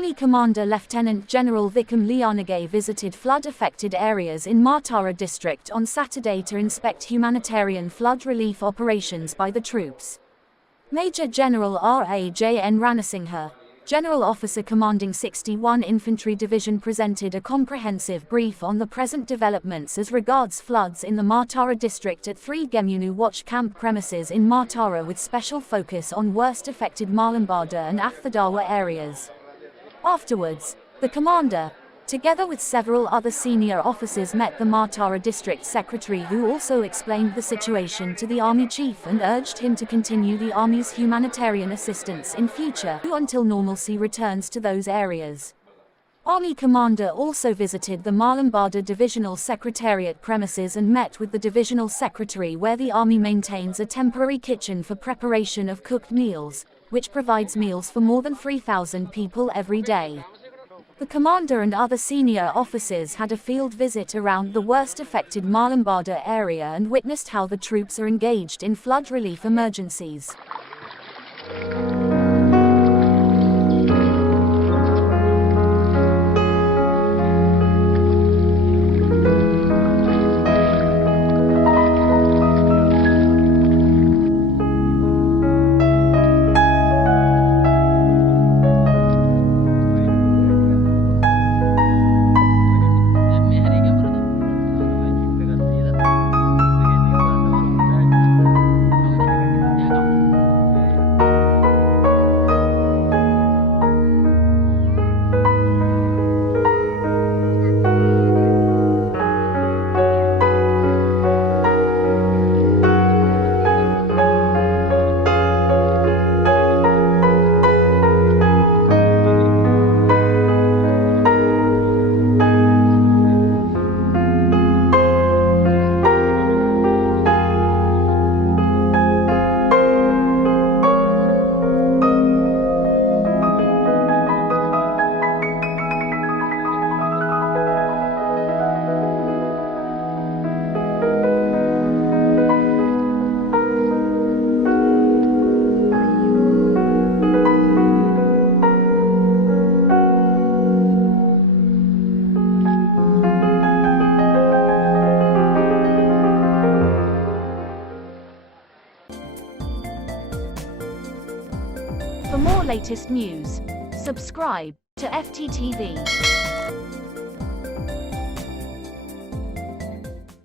Army Commander Lieutenant General Vikum Liyanage visited flood-affected areas in Matara District on Saturday to inspect humanitarian flood relief operations by the troops. Major General R.A.J.N. Ranasinghe, General Officer commanding 61 Infantry Division, presented a comprehensive brief on the present developments as regards floods in the Matara District at 3 Gemunu Watch Camp premises in Matara, with special focus on worst affected Malambada and Athadawa areas. Afterwards, the commander, together with several other senior officers, met the Matara District Secretary, who also explained the situation to the Army Chief and urged him to continue the Army's humanitarian assistance in future until normalcy returns to those areas. Army Commander also visited the Malambada Divisional Secretariat premises and met with the Divisional Secretary, where the Army maintains a temporary kitchen for preparation of cooked meals, which provides meals for more than 3,000 people every day. The commander and other senior officers had a field visit around the worst affected Malambada area and witnessed how the troops are engaged in flood relief emergencies. For more latest news, subscribe to FTTV.